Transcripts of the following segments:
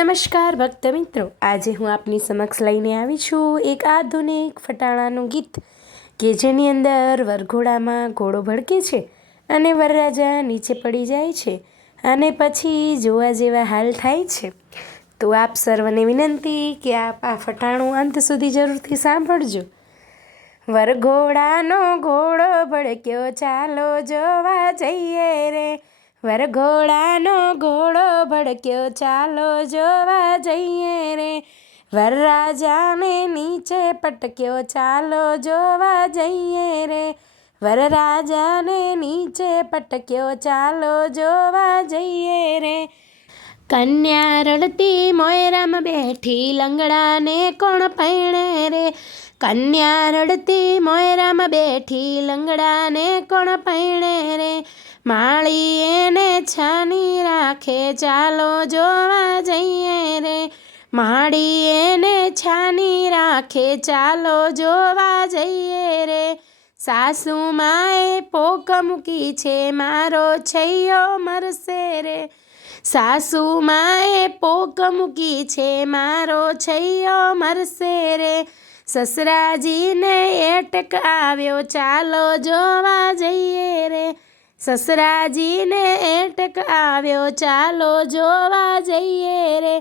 નમસ્કાર ભક્ત મિત્રો, આજે હું આપની સમક્ષ લઈને આવી છું એક આધુનિક ફટાણાનું ગીત કે જેની અંદર વરઘોડામાં ઘોડો ભડકે છે અને વરરાજા નીચે પડી જાય છે અને પછી જોવા જેવા હાલ થાય છે। તો આપ સર્વને વિનંતી કે આપ આ ફટાણું અંત સુધી જરૂરથી સાંભળજો। વરઘોડાનો ઘોડો ભડક્યો, ચાલો જોવા જઈએ રે। વરઘોડાનો ઘોડો ભડક્યો, ચાલો જોવા જઈએ રે। વરરાજાને નીચે પટક્યો, ચાલો જોવા જઈએ રે। વરરાજાને નીચે પટક્યો, ચાલો જોવા જઈએ રે। કન્યા રડતી મોયરામાં બેઠી, લંગડાને કોણ પૈણે રે। કન્યા રડતી મોયરામાં બેઠી, લંગડાને કોણ પૈણે રે। માળી એને છાની રાખે, ચાલો જોવા જઈએ રે। માળી એને છાની રાખે, ચાલો જોવા જઈએ રે। સાસુ માએ પોક મૂકી છે, મારો છૈયો મરશે રે। સાસુ માએ પોક મૂકી છે, મારો છૈયો મરશે રે। સસરાજીને એટક આવ્યો, ચાલો જોવા જઈએ રે। સસરાજીને એટક આવ્યો, ચાલો જોવા જઈએ રે।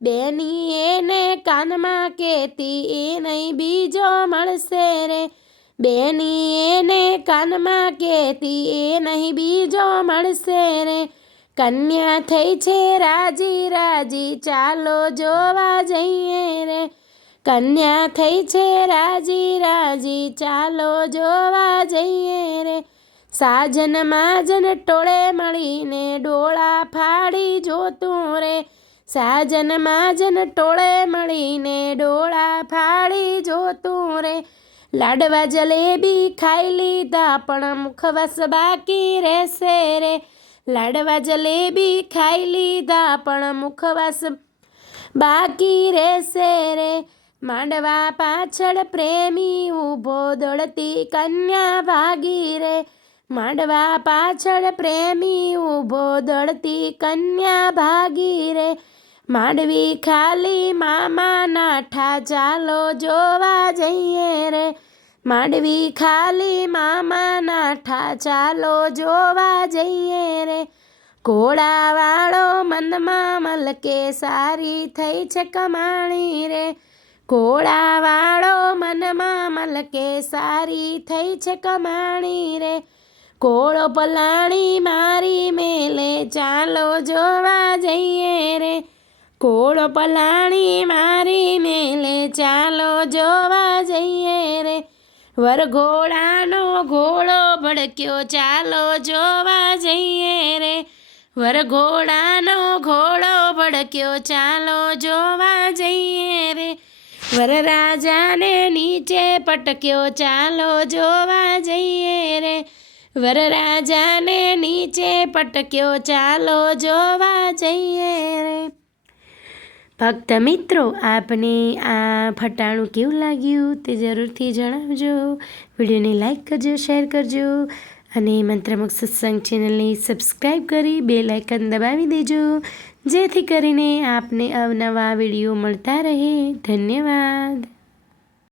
બેની એને કાનમાં કહેતી, એ નહીં બીજો મળશે રે। બેની એને કાનમાં કહેતી, એ નહીં બીજો મળશે રે। કન્યા થઈ છે રાજી રાજી, ચાલો જોવા જઈએ રે। કન્યા થઈ છે રાજી રાજી, ચાલો જોવા જઈએ રે। સાજન માજન ટોળે મળીને ડોળા ફાડી જોતું રે। સાજન માજન ટોળે મળીને ડોળા ફાડી જોતું રે। લાડવા જલેબી ખાઈ લીધા, પણ મુખવાસ બાકી રહેશે રે। લાડવા જલેબી ખાઈ લીધા, પણ મુખવાસ બાકી રહેશે રે। માંડવા પાછળ પ્રેમી ઊભો, દોડતી કન્યા ભાગી રે। માંડવા પાછળ પ્રેમી ઊભો, દોડતી કન્યા ભાગી રે। માંડવી ખાલી મામા નાઠા, ચાલો જોવા જઈએ રે। માંડવી ખાલી મામા નાઠા, ચાલો જોવા જઈએ રે। ઘોડાવાળો મનમાં મલકે, સારી થઈ છે કમાણી રે। ઘોડાવાળો મનમાં મલકે, સારી થઈ છે કમાણી રે। ઘોડો પલાણી મારી મેલે, ચાલો જોવા જઈએ રે। ઘોડો પલાણી મારી મેલે, ચાલો જોવા જઈએ રે। વરઘોડાનો ઘોડો ભડક્યો, ચાલો જોવા જઈએ રે। વરઘોડાનો ઘોડો ભડક્યો, ચાલો જોવા જઈએ રે। વરરાજાને નીચે પટક્યો, ચાલો જોવા જઈએ રે। વરરાજાને નીચે પટક્યો, ચાલો જોવા જઈએ રે। ભક્ત મિત્રો, આપને આ ફટાણું કેવું લાગ્યું તે જરૂરથી જણાવજો। વિડીયોને લાઈક કરજો, શેર કરજો અને મંત્રમુગ્ધ સત્સંગ ચેનલને સબસ્ક્રાઈબ કરી બેલ આઇકન દબાવી દેજો, જેથી કરીને આપને અવનવા વિડીયો મળતા રહે। ધન્યવાદ।